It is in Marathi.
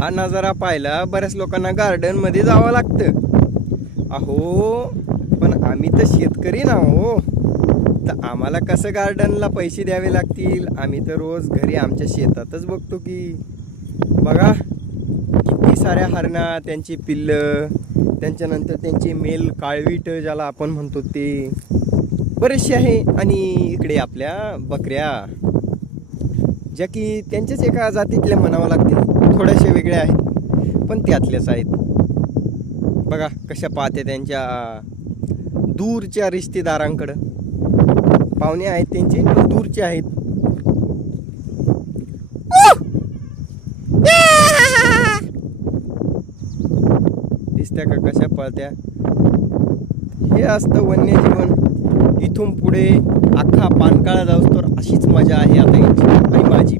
हा नजारा पाहायला बऱ्याच लोकांना गार्डन मध्ये जावं लागतं अहो, पण आम्ही तर शेतकरी ना हो, तर आम्हाला कसं गार्डनला पैसे द्यावे लागतील? आम्ही तर रोज घरी आमच्या शेतातच बघतो की बघा किती साऱ्या हरणा, त्यांची पिल्लं, त्यांच्यानंतर त्यांचे मेल काळवीट ज्याला आपण म्हणतो ते बरेचसे आहे. आणि इकडे आपल्या बकऱ्या, ज्या की त्यांच्याच एका जातीतल्या म्हणावं लागतील, थोड्याशा वेगळ्या आहेत पण त्यातल्याच आहेत. बघा कशा पाहते त्यांच्या दूरच्या रिश्तेदारांकडं. पाहुणे आहेत त्यांचे पण दूरचे आहेत. दिसत्या का कशा पळत्या? हे असतं वन्यजीवन. इथून पुढे अख्खा पानकाळा जाऊस तर अशीच मजा आहे आता यांची आणि माझी.